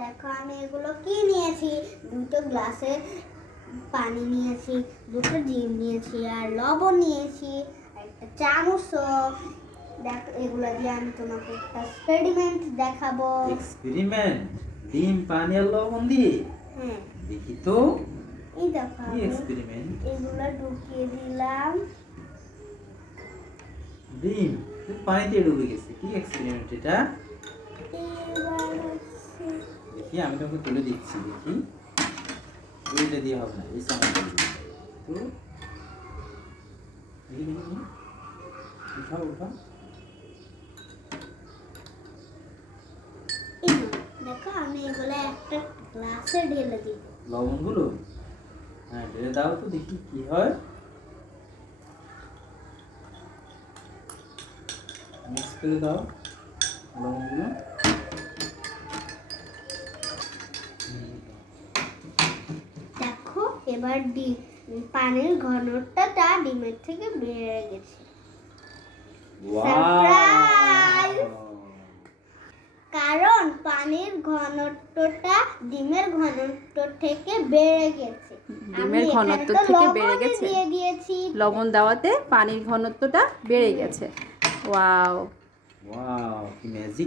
দেখো আমি এগুলো কি নিয়েছি, দুটো গ্লাসে পানি নিয়েছি, দুটো ডিম নিয়েছি, আর লবণ নিয়েছি, একটা চামচও। দেখো এগুলো দিয়ে আমি তোমাকে একটা এক্সপেরিমেন্ট দেখাবো। এক্সপেরিমেন্ট? ডিম, পানি আর লবণ দিয়ে? হ্যাঁ, দেখি তো এই দেখো কি আমি এক্সপেরিমেন্ট। এগুলো ঢুকিয়ে দিলাম। ডিম পানিতে ডুবে গেছে, কি এক্সপেরিমেন্ট এটা? এবার হচ্ছে দেখি আমি তোমাকে তুলে দিচ্ছি, দেখি এটা দিয়ে হবে না, এই চামচ দিয়ে দিই। তো দেখি দেখি দেখি। উঠাও উঠাও। এই নাও, দেখো আমি এগুলো একটা গ্লাসে ঢেলে দিব। লবণগুলো হ্যাঁ ঢেলে দাও তো দেখি কি হয়। মিক্স করে দাও লবণগুলো। দেখো এবার পানির ঘনত্বটা ডিমের থেকে বেড়ে গেছে। Surprise! কারণ পানির ঘনত্বটা ডিমের ঘনত্ব থেকে বেড়ে গেছে। ডিমের ঘনত্ব আমি এখানে তো থেকে বেড়ে লবণই গেছে। দিয়ে দিয়েছি। লবণ দেওয়াতে পানির ঘনত্বটা বেড়ে গেছে। ওয়াও! ওয়াও কি ম্যাজিক।